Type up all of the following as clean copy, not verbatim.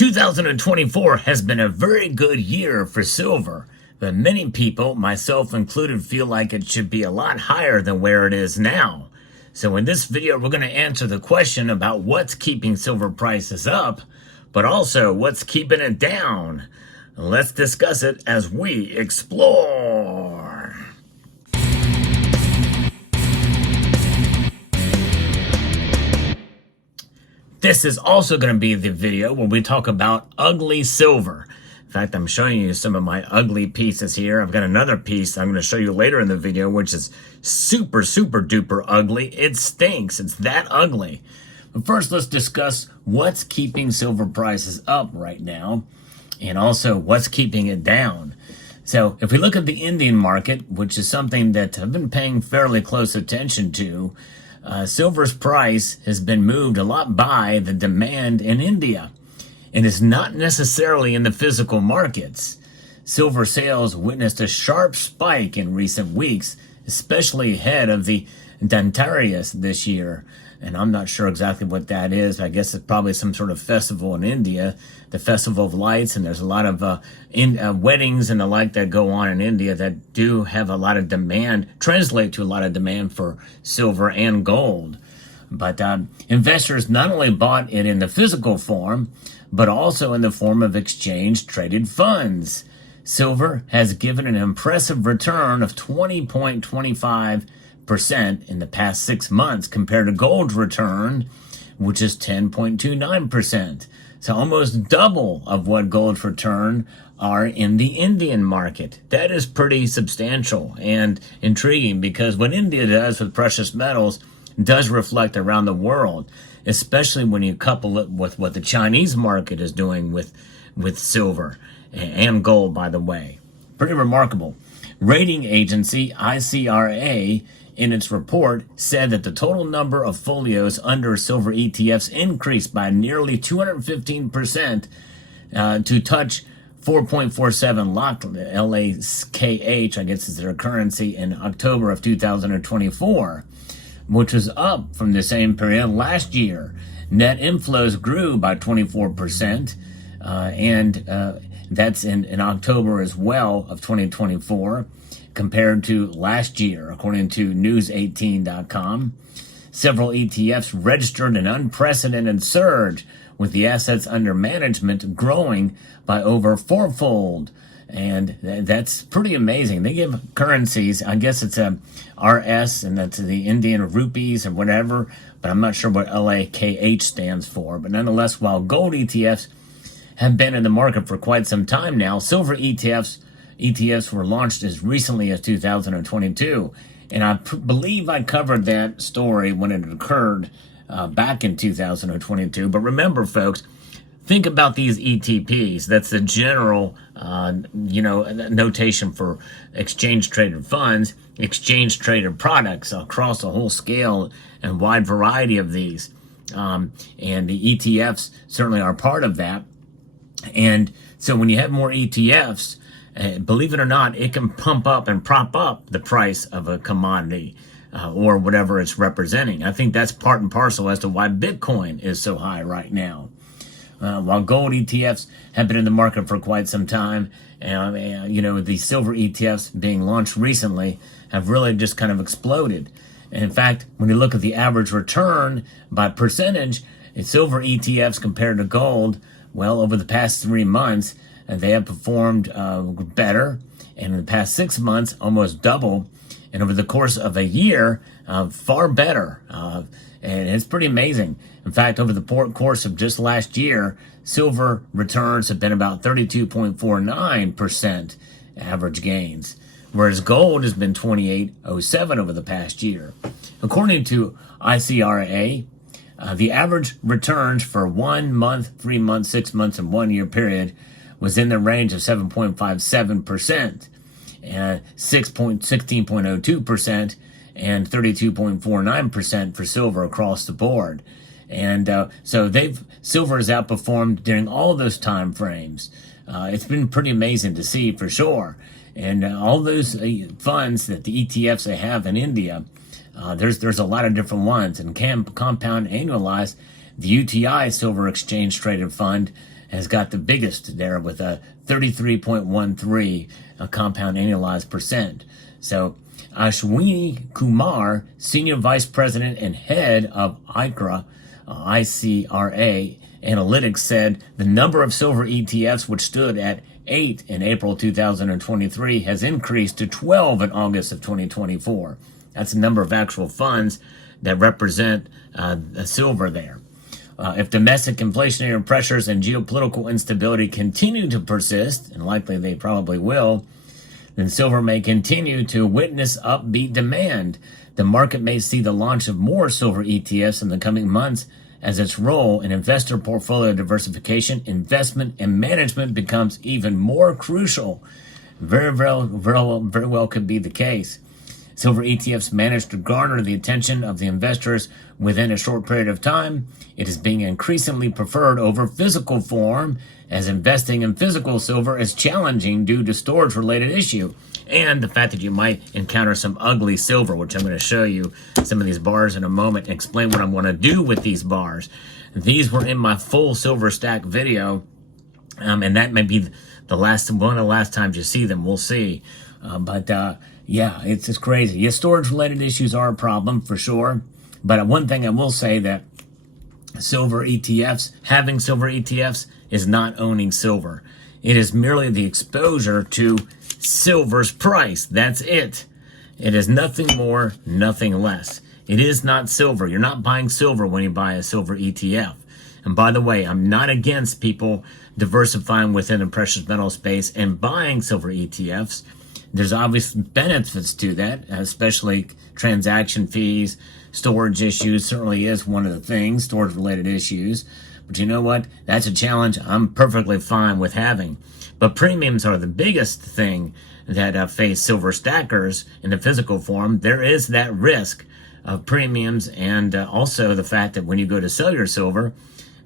2024 has been a very good year for silver, but many people, myself included, feel like it should be a lot higher than where it is now. So in this video, we're going to answer the question about what's keeping silver prices up, but also what's keeping it down. Let's discuss it as we explore. This is also going to be the video where we talk about ugly silver. In fact, I'm showing you some of my ugly pieces here. I've got another piece I'm going to show you later in the video, which is super duper ugly. It stinks. It's that ugly. But first, let's discuss what's keeping silver prices up right now, and also what's keeping it down. So if we look at the Indian market, which is something that I've been paying fairly close attention to, silver's price has been moved a lot by the demand in India, and is not necessarily in the physical markets. Silver sales witnessed a sharp spike in recent weeks, especially ahead of the Dhanteras this year. And I'm not sure exactly what that is. I guess it's probably some sort of festival in India, the Festival of Lights, and there's a lot of weddings and the like that go on in India that do have a lot of demand, translate to a lot of demand for silver and gold. But investors not only bought it in the physical form, but also in the form of exchange-traded funds. Silver has given an impressive return of 20.25% in the past 6 months compared to gold's return, which is 10.29%. So almost double of what gold's return are in the Indian market. That is pretty substantial and intriguing, because what India does with precious metals does reflect around the world, especially when you couple it with what the Chinese market is doing with silver and gold, by the way. Pretty remarkable. Rating agency ICRA, in its report, said that the total number of folios under silver ETFs increased by nearly 215% to touch 4.47 LAKH, I guess is their currency, in October of 2024, which was up from the same period last year. Net inflows grew by 24%, and that's in October as well of 2024, compared to last year, according to news18.com. Several ETFs registered an unprecedented surge, with the assets under management growing by over fourfold. And that's pretty amazing. They give currencies, I guess it's a RS, and that's the Indian rupees or whatever, but I'm not sure what LAKH stands for. But nonetheless, while gold ETFs have been in the market for quite some time now, silver ETFs were launched as recently as 2022. And I believe I covered that story when it occurred back in 2022. But remember, folks, think about these ETPs. That's the general, notation for exchange-traded funds, exchange-traded products across a whole scale and wide variety of these. And the ETFs certainly are part of that. And so when you have more ETFs, believe it or not, it can pump up and prop up the price of a commodity or whatever it's representing. I think that's part and parcel as to why Bitcoin is so high right now. While gold ETFs have been in the market for quite some time, the silver ETFs being launched recently have really just kind of exploded. And in fact, when you look at the average return by percentage, silver ETFs compared to gold, well, over the past 3 months, they have performed better, and in the past 6 months, almost double, and over the course of a year, far better. And it's pretty amazing. In fact, over the course of just last year, silver returns have been about 32.49% average gains, whereas gold has been 28.07 over the past year. According to ICRA, the average returns for 1 month, 3 months, 6 months, and 1 year period was in the range of 7.57%, and 16.02%, and 32.49% for silver across the board. And so silver has outperformed during all those time frames. It's been pretty amazing to see, for sure. And all those funds that the ETFs they have in India, there's a lot of different ones. And compound annualized, the UTI Silver Exchange Traded Fund has got the biggest there with a 33.13 compound annualized percent. So Ashwini Kumar, Senior Vice President and Head of ICRA Analytics, said the number of silver ETFs, which stood at 8 in April 2023, has increased to 12 in August of 2024. That's the number of actual funds that represent silver there. If domestic inflationary pressures and geopolitical instability continue to persist, and likely they probably will, then silver may continue to witness upbeat demand. The market may see the launch of more silver ETFs in the coming months as its role in investor portfolio diversification, investment, and management becomes even more crucial. Very well could be the case. Silver ETFs manage to garner the attention of the investors within a short period of time. It is being increasingly preferred over physical form, as investing in physical silver is challenging due to storage-related issue and the fact that you might encounter some ugly silver, which I'm going to show you some of these bars in a moment and explain what I'm going to do with these bars. These were in my full silver stack video, and that may be one of the last times you see them. We'll see. Yeah, it's just crazy. Yeah, storage-related issues are a problem for sure. But one thing I will say that having silver ETFs is not owning silver. It is merely the exposure to silver's price. That's it. It is nothing more, nothing less. It is not silver. You're not buying silver when you buy a silver ETF. And by the way, I'm not against people diversifying within the precious metal space and buying silver ETFs. There's obvious benefits to that, especially transaction fees, storage issues certainly is one of the things, storage-related issues. But you know what? That's a challenge I'm perfectly fine with having. But premiums are the biggest thing that face silver stackers in the physical form. There is that risk of premiums, and also the fact that when you go to sell your silver,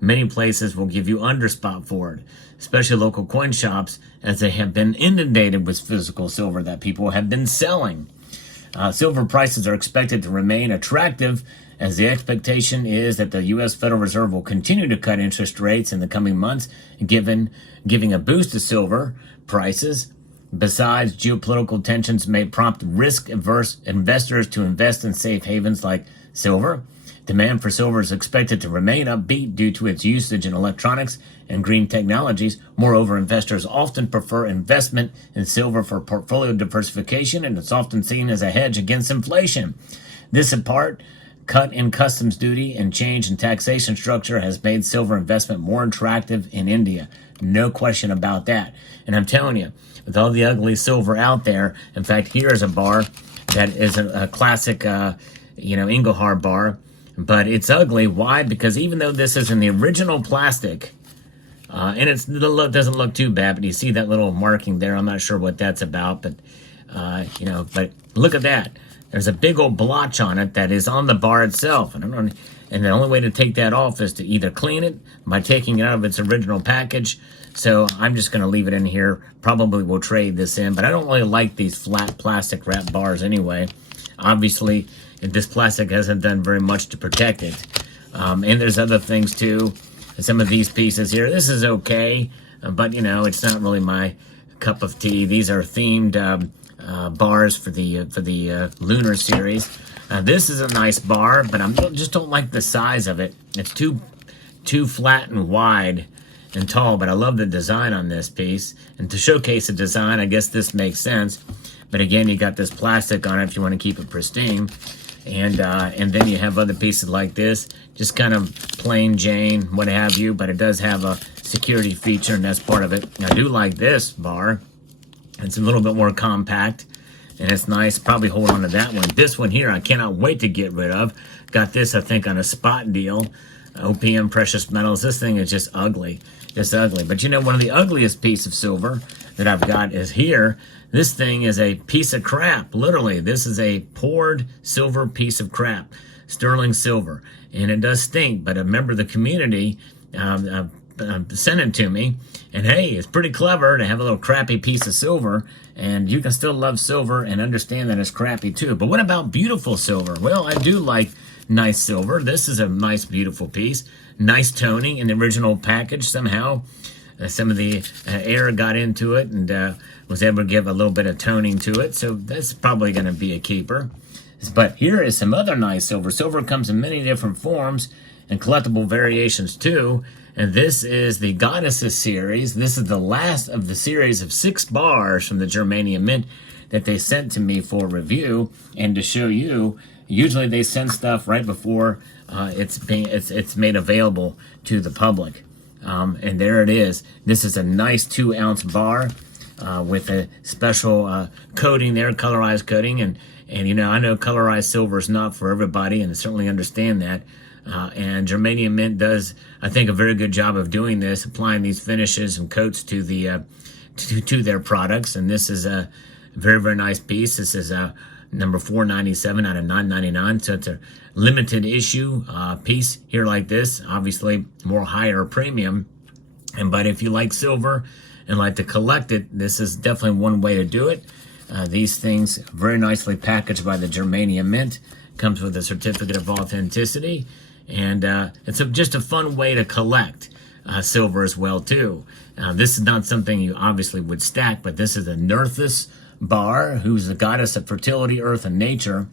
many places will give you underspot for it, especially local coin shops, as they have been inundated with physical silver that people have been selling. Silver prices are expected to remain attractive, as the expectation is that the U.S. Federal Reserve will continue to cut interest rates in the coming months, giving a boost to silver prices. Besides, geopolitical tensions may prompt risk-averse investors to invest in safe havens like silver. Demand for silver is expected to remain upbeat due to its usage in electronics and green technologies. Moreover, investors often prefer investment in silver for portfolio diversification, and it's often seen as a hedge against inflation. This, in part, cut in customs duty and change in taxation structure has made silver investment more attractive in India. No question about that. And I'm telling you, with all the ugly silver out there, in fact, here's a bar that is a classic, Inglehart bar. But it's ugly. Why? Because even though this is in the original plastic, and it doesn't look too bad, but you see that little marking there. I'm not sure what that's about, but but look at that. There's a big old blotch on it that is on the bar itself. And the only way to take that off is to either clean it by taking it out of its original package. So I'm just going to leave it in here. Probably will trade this in, but I don't really like these flat plastic wrap bars anyway. Obviously, this plastic hasn't done very much to protect it. And there's other things too. Some of these pieces here, this is okay, but it's not really my cup of tea. These are themed bars for the lunar series. This is a nice bar, but I just don't like the size of it. It's too flat and wide and tall, but I love the design on this piece. And to showcase the design, I guess this makes sense. But again, you got this plastic on it if you want to keep it pristine. And then you have other pieces like this, just kind of plain Jane, what have you, but it does have a security feature, and that's part of it. I do like this bar. It's a little bit more compact, and it's nice. Probably hold on to that one. This one here, I cannot wait to get rid of. Got this, I think, on a spot deal. OPM Precious Metals. This thing is just ugly. Just ugly. But one of the ugliest pieces of silver that I've got is here. This thing is a piece of crap. Literally, this is a poured silver piece of crap. Sterling silver. And it does stink, but a member of the community sent it to me. And hey, it's pretty clever to have a little crappy piece of silver. And you can still love silver and understand that it's crappy too. But what about beautiful silver? Well, I do like nice silver. This is a nice, beautiful piece. Nice toning in the original package. Somehow, some of the air got into it and was able to give a little bit of toning to it. So that's probably going to be a keeper. But here is some other nice silver. Silver comes in many different forms and collectible variations too. And this is the Goddesses series. This is the last of the series of 6 bars from the Germanium Mint that they sent to me for review and to show you. Usually they send stuff right before it's made available to the public. And there it is. This is a nice 2-ounce bar with a special coating there, colorized coating. And you know, I know colorized silver is not for everybody, and I certainly understand that. And Germanium Mint does, I think, a very good job of doing this, applying these finishes and coats to the to their products. And this is a very, very nice piece. This is number 497 out of 999. So it's a limited issue piece here like this. Obviously, more higher premium. But if you like silver and like to collect it, this is definitely one way to do it. These things very nicely packaged by the Germanium Mint. Comes with a certificate of authenticity. And it's just a fun way to collect silver as well, too. This is not something you obviously would stack, but this is a Nerthus bar, who's the goddess of fertility, earth, and nature.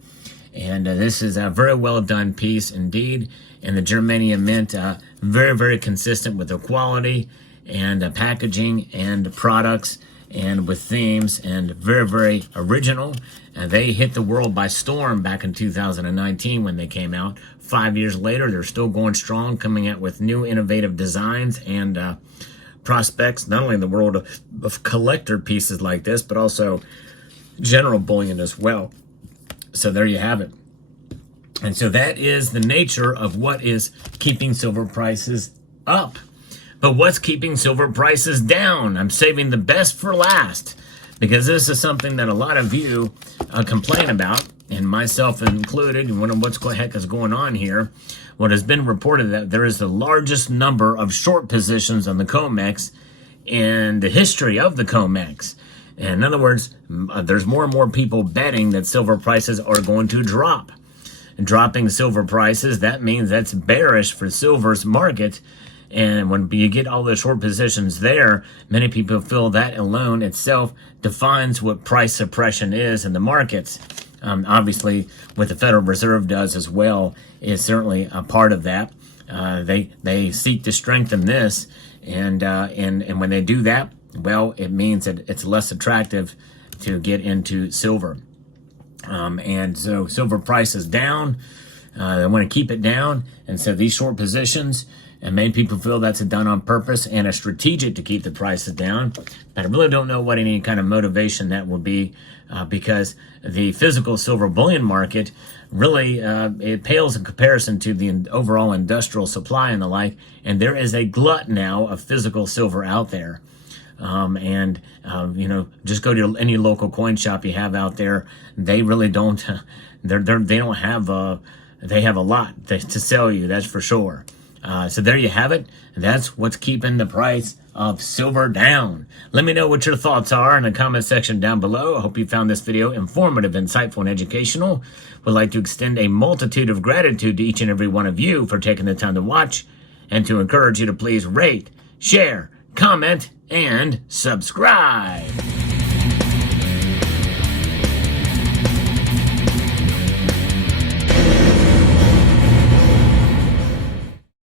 And this is a very well done piece indeed. And the Germanium Mint, very, very consistent with the quality and packaging and products and with themes, and very, very original. They hit the world by storm back in 2019 when they came out. 5 years later, they're still going strong, coming out with new innovative designs and prospects, not only in the world of collector pieces like this, but also general bullion as well. So there you have it. And so that is the nature of what is keeping silver prices up. But what's keeping silver prices down? I'm saving the best for last, because this is something that a lot of you complain about, and myself included, and wonder what the heck is going on here. What has been reported that there is the largest number of short positions on the COMEX in the history of the COMEX. And in other words, there's more and more people betting that silver prices are going to drop. And dropping silver prices, that means that's bearish for silver's market. And when you get all the short positions there, many people feel that alone itself defines what price suppression is in the markets. Obviously, what the Federal Reserve does as well is certainly a part of that. They seek to strengthen this, and when they do that, well, it means that it's less attractive to get into silver. And so silver price is down. They want to keep it down, and so these short positions. And many people feel that's done on purpose and a strategic to keep the prices down. But I really don't know what any kind of motivation that will be, because the physical silver bullion market really it pales in comparison to the overall industrial supply and the like. And there is a glut now of physical silver out there. You know, just go to any local coin shop you have out there. They really don't. They don't have. They have a lot to sell you. That's for sure. So there you have it. That's what's keeping the price of silver down. Let me know what your thoughts are in the comment section down below. I hope you found this video informative, insightful, and educational. Would like to extend a multitude of gratitude to each and every one of you for taking the time to watch, and to encourage you to please rate, share, comment, and subscribe.